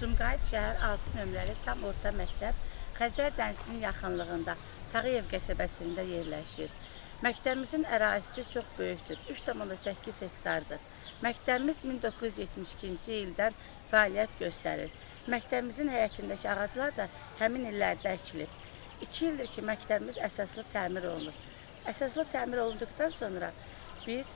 Sumqayıt şəhər 6 nömrəli tam orta məktəb Xəzər dənizinin yaxınlığında Tağıyev qəsəbəsində yerləşir. Məktəbimizin ərazisi çox böyükdür, 3,8 hektardır. Məktəbimiz 1972-ci ildən fəaliyyət göstərir. Məktəbimizin həyətindəki ağaclar da həmin illərdə əkilib. 2 ildir ki, məktəbimiz əsaslı təmir olunur. Əsaslı təmir olunduqdan sonra biz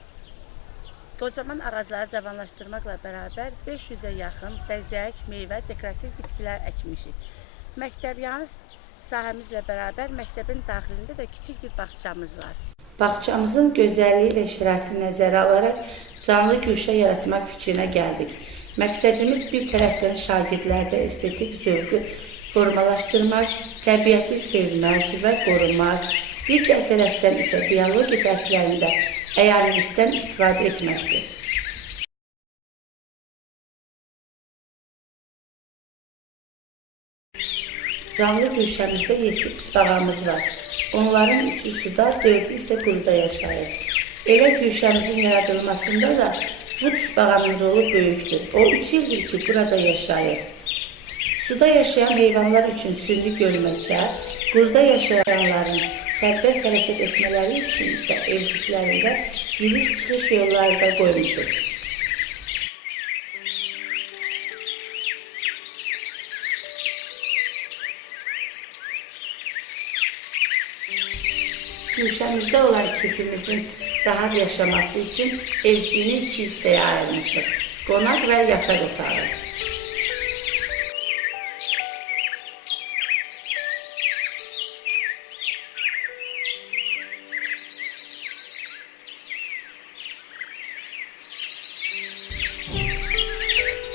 qocaman ağacları cavanlaşdırmaqla bərabər 500-ə yaxın bəzək, meyvə, dekorativ bitkilər əkmişik. Məktəbyanı sahəmizlə bərabər məktəbin daxilində də kiçik bir bağçamız var. Bağçamızın gözəlliyi və şəraitini nəzərə alaraq canlı güşə yaratmaq fikrinə gəldik. Məqsədimiz bir tərəfdən şagirdlərdə estetik zövqü formalaşdırmaq, təbiəti sevmək və qorumaq, digər tərəfdən isə biologiya dərslərində əyanilikdən istifadə etməkdir. Canlı güşəmizdə 7 tısbağamız var. Onların 3'ü suda, 4'ü isə quruda yaşayır. Elə güşəmizin yaradılmasında da bu tısbağanın rolu böyükdür. O 3 ildir ki, burada yaşayır. Suda yaşayan heyvanlar üçün sürü gölməcə, quruda yaşayanların sərbəst hərəkət etmələri üçün isə evciklərində giriş-çıxış yolları da qoymuşuq. Güşəmizdə olan kirpimizin rahat yaşaması üçün evciyini 2 hissəyə ayırmışıq. Qonaq və yataq otağı.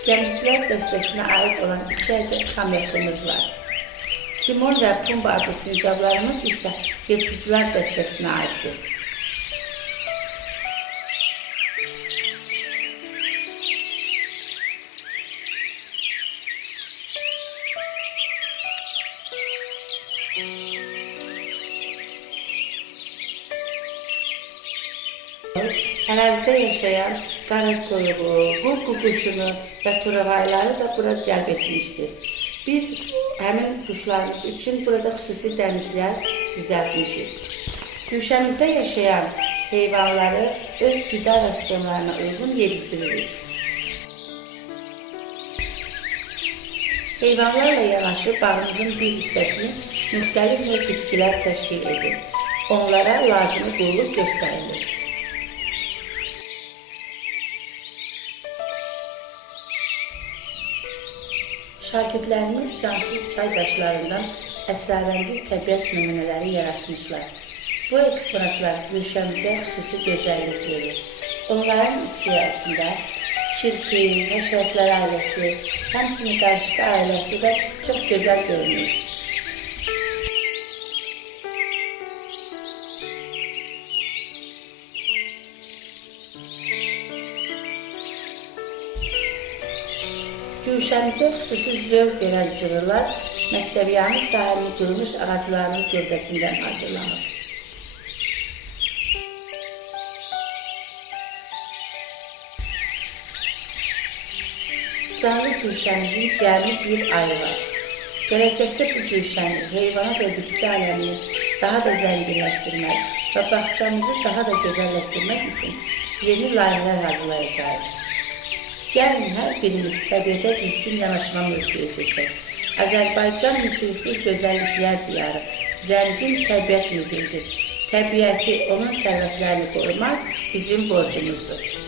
Gənclər dəstəsinə aid olan 2 ədəd xamyakımız var. Timon və Pumba adlı sincablarımız isə yırtıcılar dəstəsinə aiddir. Ərazidə yaşayan qara quyruğu, qurqu quşunu və turağayları da bura cəlb etmişdir. Biz həmin quşlarımız üçün burada xüsusi dənizlər düzəltmişik. Güşəmizdə yaşayan heyvanları öz qida rasionlarına uyğun yedizdiririk. Heyvanlarla yanaşı bağımızın bir hissəsini müxtəlif növ bitkilər təşkil edir. Onlara lazımi qulluq göstərilir. Şagirdlərimiz cansız çay daşlarından əsrarəngiz təbiət nümunələri yaratmışlar. Bu eksponatlar güşəmizə xüsusi gözəllik verir. Onların içərisində kirpi, həşəratlar ailəsi, həmçinin qarışqa ailəsi də çox gözəl görünür. Güşəmizə xüsusi zövq verən cığırlar məktəbyanı sahənin qurumuş ağaclarının gövdəsindən hazırlanır. Canlı güşəmizin cəmi bir ayı var. Gələcəkdə bu güşəni, heyvanat və bitki aləmini daha da zənginləşdirmək və bağçamızı daha da gözəlləşdirmək üçün yeni layihələr hazırlayacağıq. Gəlin hər birimiz təbiətə düzgün yanaşma mövqeyi seçək. Azərbaycan misilsiz gözəlliklər diyarı, zəngin təbiət müziyidir. Təbiəti, onun sərvətlərini qorumaq bizim borcumuzdur.